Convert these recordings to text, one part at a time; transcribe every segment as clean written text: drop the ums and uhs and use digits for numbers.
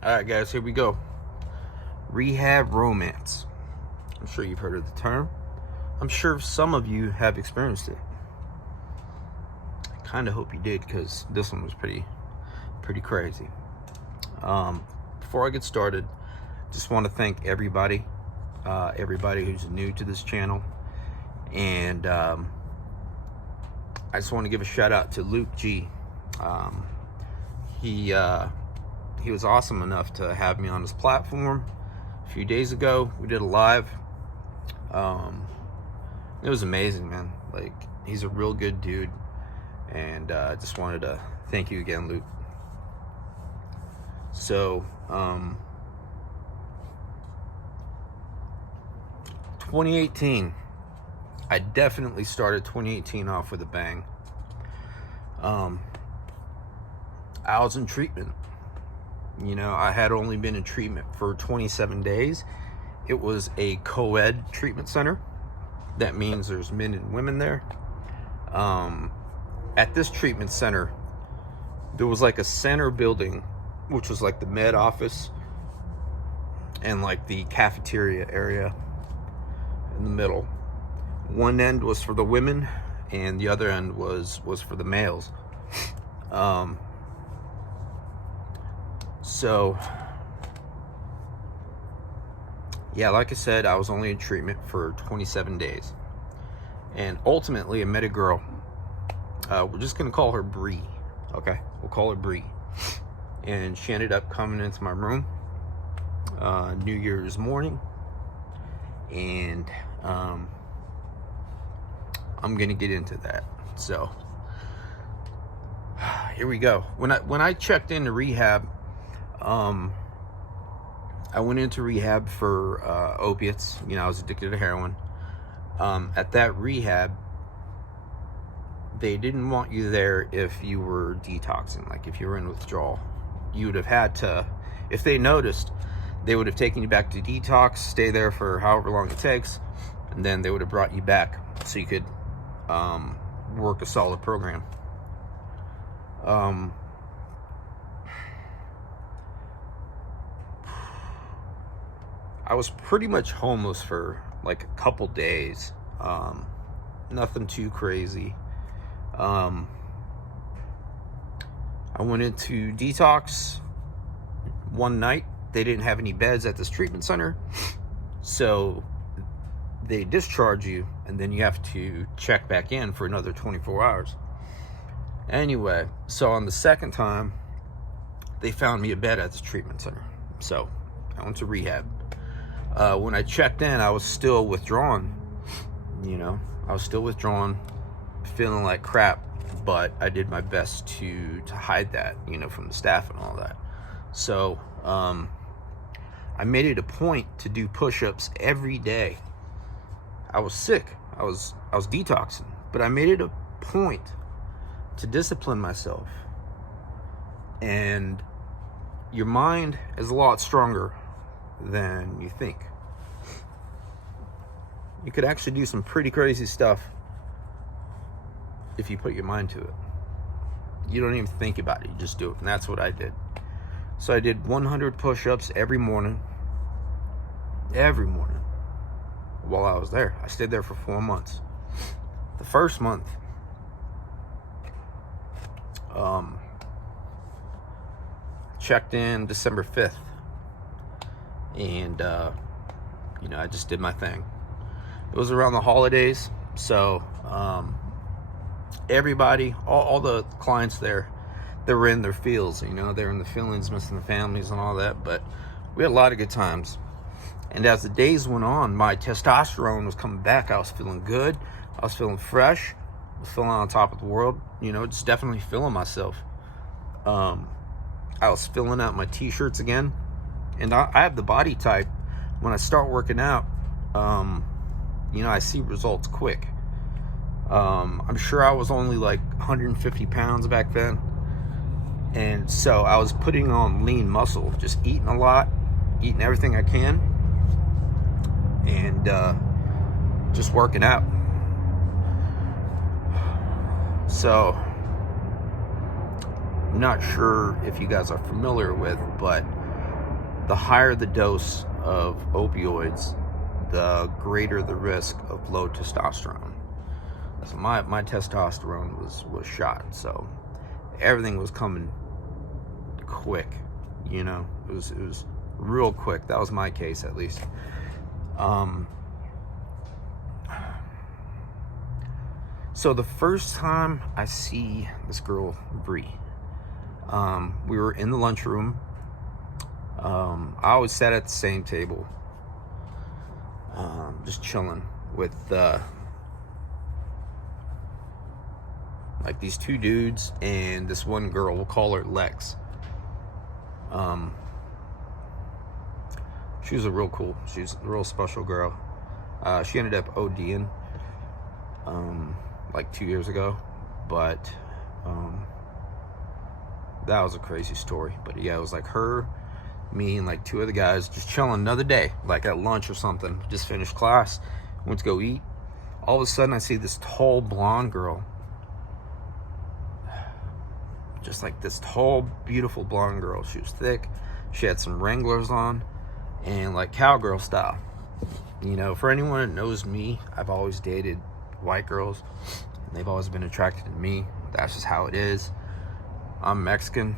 Alright guys, here we go. Rehab Romance. I'm sure you've heard of the term. I'm sure some of you have experienced it. I kind of hope you did, because this one was pretty crazy. Before I get started, just want to thank everybody who's new to this channel. And I just want to give a shout out to Luke G. He was awesome enough to have me on his platform a few days ago. We did a live. It was amazing, man. Like, he's a real good dude, and I just wanted to thank you again, Luke. So 2018, I definitely started 2018 off with a bang. I was in treatment. You know, I had only been in treatment for 27 days. It was a co-ed treatment center. That means there's men and women there. At this treatment center, there was like a center building, which was like the med office and like the cafeteria area in the middle. One end was for the women and the other end was for the males. So yeah, like I said, I was only in treatment for 27 days. And ultimately I met a girl. We're just gonna call her Bree. Okay, we'll call her Bree. And she ended up coming into my room New Year's morning. And I'm gonna get into that. So here we go. When I checked into rehab, I went into rehab for opiates. You know, I was addicted to heroin. At that rehab, they didn't want you there if you were detoxing. Like, if you were in withdrawal, you would have had to, if they noticed, they would have taken you back to detox, stay there for however long it takes, and then they would have brought you back so you could work a solid program. I was pretty much homeless for like a couple days. Nothing too crazy. I went into detox one night. They didn't have any beds at this treatment center, so they discharge you and then you have to check back in for another 24 hours. Anyway, so on the second time, they found me a bed at this treatment center. So I went to rehab. When I checked in, I was still withdrawn. You know, I was still withdrawn, feeling like crap, but I did my best to hide that, you know, from the staff and all that. So I made it a point to do push-ups every day. I was sick. I was detoxing, but I made it a point to discipline myself. And your mind is a lot stronger than you think. You could actually do some pretty crazy stuff if you put your mind to it. You don't even think about it, you just do it. And that's what I did. So I did 100 push-ups every morning while I was there. I stayed there for 4 months. The first month, checked in December 5th. And you know, I just did my thing. It was around the holidays, so everybody, all the clients there, they were in their feels. You know, they're in the feelings, missing the families and all that. But we had a lot of good times. And as the days went on, my testosterone was coming back. I was feeling good. I was feeling fresh. I was feeling on top of the world. You know, just definitely feeling myself. I was filling out my t-shirts again. And I have the body type, when I start working out, you know, I see results quick. I'm sure I was only like 150 pounds back then. And so I was putting on lean muscle, just eating a lot, eating everything I can, and just working out. So I'm not sure if you guys are familiar with, but the higher the dose of opioids, the greater the risk of low testosterone. So my testosterone was shot, so everything was coming quick, you know. It was real quick. That was my case, at least. So the first time I see this girl, Bree, we were in the lunchroom. I always sat at the same table, just chilling with like these two dudes and this one girl. We'll call her Lex. She was she's a real special girl. She ended up ODing like 2 years ago, but that was a crazy story. But yeah, it was like her, me, and like two other guys just chilling another day, like at lunch or something. Just finished class, went to go eat. All of a sudden I see this tall blonde girl, just like this tall, beautiful blonde girl. She was thick. She had some Wranglers on, and like cowgirl style. You know, for anyone that knows me, I've always dated white girls, and they've always been attracted to me. That's just how it is. I'm Mexican,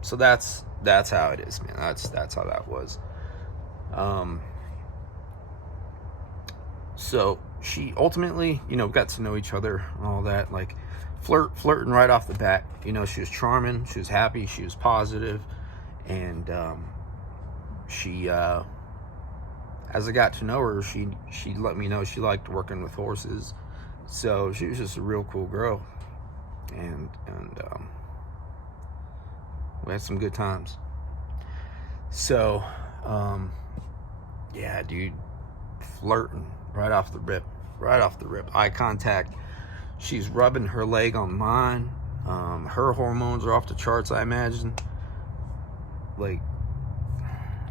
so that's how it is, man. That's how that was. So she ultimately, you know, got to know each other and all that, like flirting right off the bat. You know, she was charming, she was happy, she was positive, and she as I got to know her, she let me know she liked working with horses. So she was just a real cool girl, and we had some good times. So yeah, dude, flirting right off the rip, eye contact. She's rubbing her leg on mine. Her hormones are off the charts, I imagine. Like,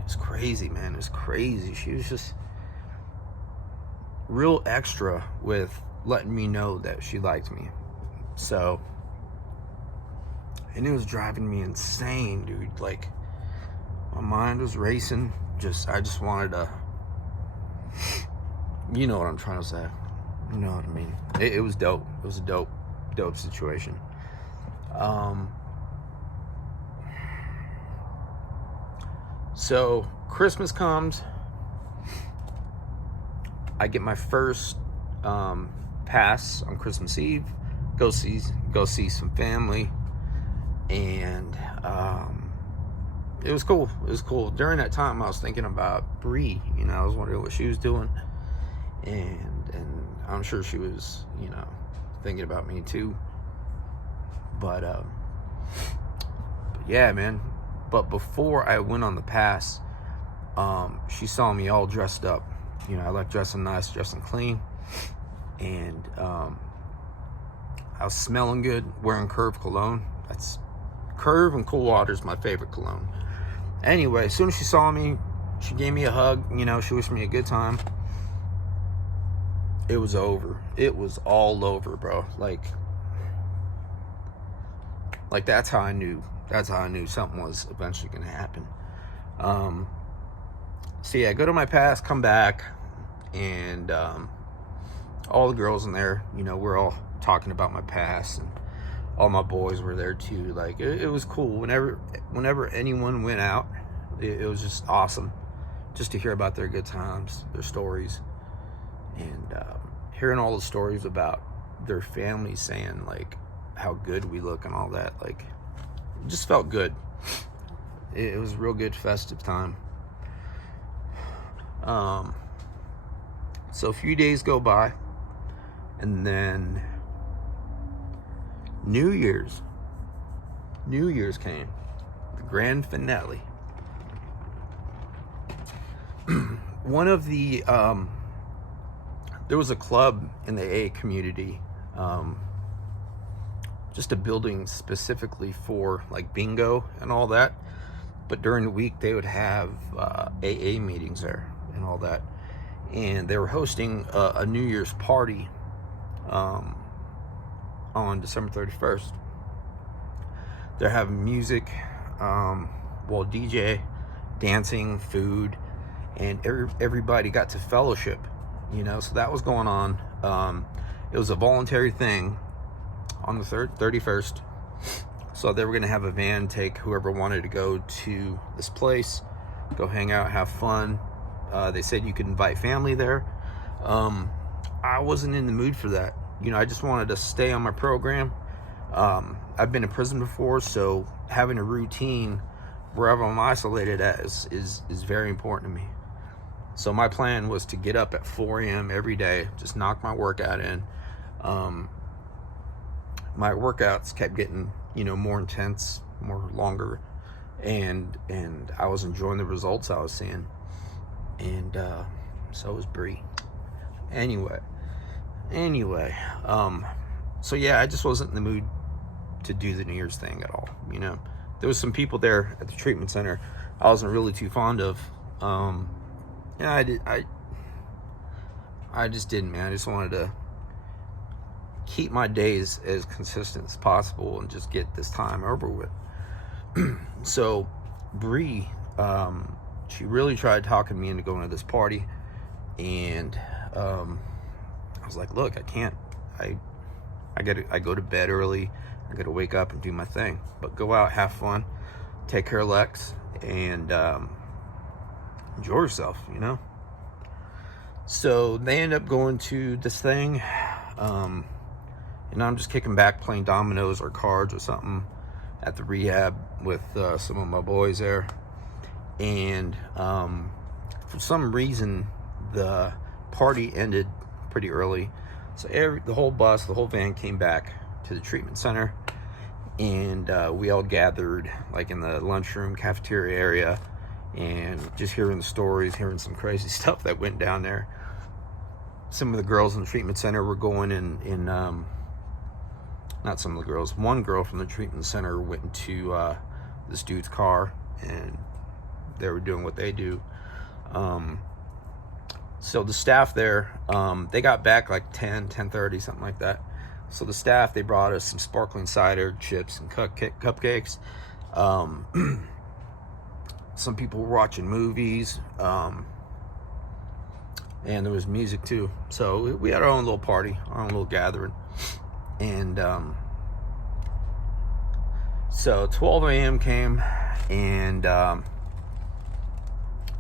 it's crazy, man. It's crazy. She was just real extra with letting me know that she liked me. So, and it was driving me insane, dude. Like, my mind was racing. I just wanted to, you know what I'm trying to say. You know what I mean? It was dope. It was a dope situation. So Christmas comes. I get my first pass on Christmas Eve. Go see some family, and it was cool. It was cool. During that time, I was thinking about Bree. You know, I was wondering what she was doing, and I'm sure she was, you know, thinking about me too. But yeah, man. But before I went on the pass, she saw me all dressed up. You know, I like dressing nice, dressing clean, and I was smelling good, wearing Curve cologne. That's Curve and Cool Water is my favorite cologne. Anyway, as soon as she saw me, she gave me a hug. You know, she wished me a good time. It was over. It was all over, bro. Like that's how I knew. That's how I knew something was eventually going to happen. So yeah, I go to my pass, come back, and all the girls in there, you know, we're all talking about my past, and all my boys were there too. Like, it was cool. Whenever anyone went out, it was just awesome just to hear about their good times, their stories, and hearing all the stories about their families saying, like, how good we look and all that. Like, it just felt good. It was a real good festive time. So a few days go by, and then New Year's came, the grand finale. One of the there was a club in the AA community, just a building specifically for like bingo and all that, but during the week they would have AA meetings there and all that, and they were hosting a New Year's party on December 31st. They're having music, well, DJ, dancing, food, and everybody got to fellowship, you know. So that was going on. It was a voluntary thing on the 31st. So they were going to have a van take whoever wanted to go to this place, go hang out, have fun. They said you could invite family there. I wasn't in the mood for that. You know, I just wanted to stay on my program. I've been in prison before, so having a routine wherever I'm isolated at is very important to me. So my plan was to get up at 4 a.m. every day, just knock my workout in. My workouts kept getting, you know, more intense, more longer, and I was enjoying the results I was seeing, and so was Bree. Anyway, so yeah, I just wasn't in the mood to do the New Year's thing at all. You know, there was some people there at the treatment center I wasn't really too fond of. Yeah, I just didn't, man. I just wanted to keep my days as consistent as possible and just get this time over with. So Bree, she really tried talking me into going to this party, and I was like, look, I can't. I go to bed early. I gotta wake up and do my thing. But go out, have fun, take care of Lex, and enjoy yourself, you know. So they end up going to this thing, and I'm just kicking back, playing dominoes or cards or something at the rehab with some of my boys there. And for some reason, the party ended pretty early. So the whole van came back to the treatment center, and we all gathered like in the lunchroom cafeteria area, and just hearing the stories, hearing some crazy stuff that went down there. Some of the girls in the treatment center were going in not some of the girls, one girl from the treatment center went into this dude's car, and they were doing what they do. So the staff there, they got back like 10:30, something like that. So the staff, they brought us some sparkling cider, chips, and cupcakes. Some people were watching movies, and there was music too. So we had our own little party, our own little gathering. And so 12 a.m. came, and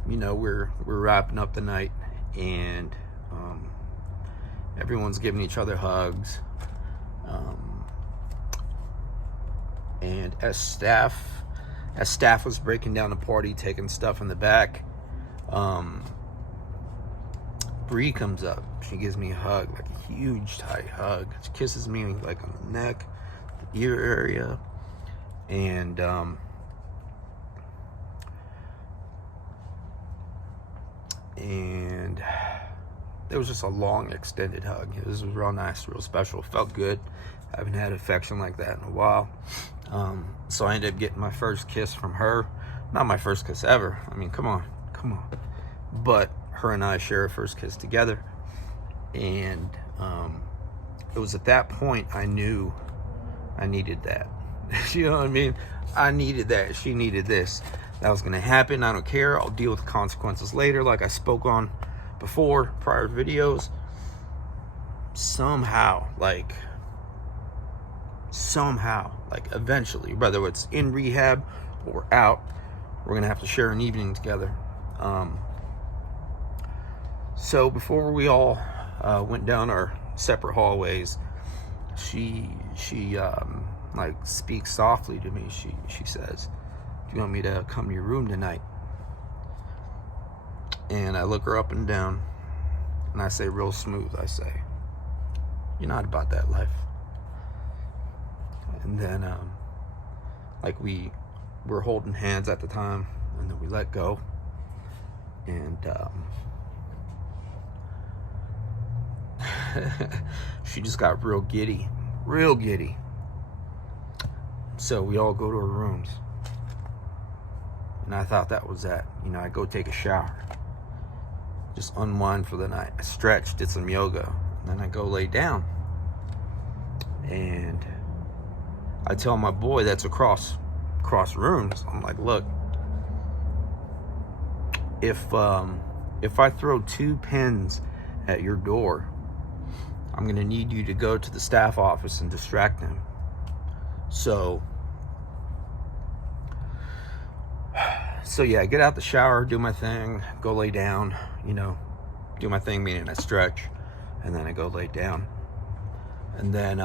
you know, we're wrapping up the night, and everyone's giving each other hugs. And as staff was breaking down the party, taking stuff in the back, Bree comes up. She gives me a hug, like a huge tight hug. She kisses me like on the neck, the ear area, and it was just a long, extended hug. It was real nice, real special. Felt good. I haven't had affection like that in a while. So I ended up getting my first kiss from her. Not my first kiss ever. I mean, come on. But her and I share a first kiss together. And it was at that point I knew I needed that. You know what I mean? I needed that. She needed this. That was going to happen. I don't care. I'll deal with the consequences later, like I spoke on before, prior videos. Somehow, eventually, whether it's in rehab or out, we're going to have to share an evening together. So before we all went down our separate hallways, she like speaks softly to me. She says, "Do you want me to come to your room tonight?" And I look her up and down, and I say real smooth, I say, "You're not about that life." And then like we were holding hands at the time, and then we let go, and she just got real giddy. So we all go to our rooms, and I thought that was that. You know, I go take a shower, just unwind for the night. I stretched, did some yoga, and then I go lay down, and I tell my boy that's across rooms, I'm like, "Look, if I throw 2 pins at your door, I'm going to need you to go to the staff office and distract them. So yeah, get out the shower, do my thing, go lay down, do my thing, meaning I stretch, and then I go lay down. And then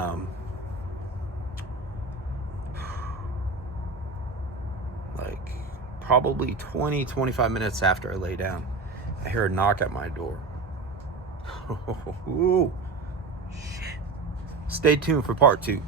like probably 20-25 minutes after I lay down, I hear a knock at my door. Ooh, shit. Stay tuned for part 2.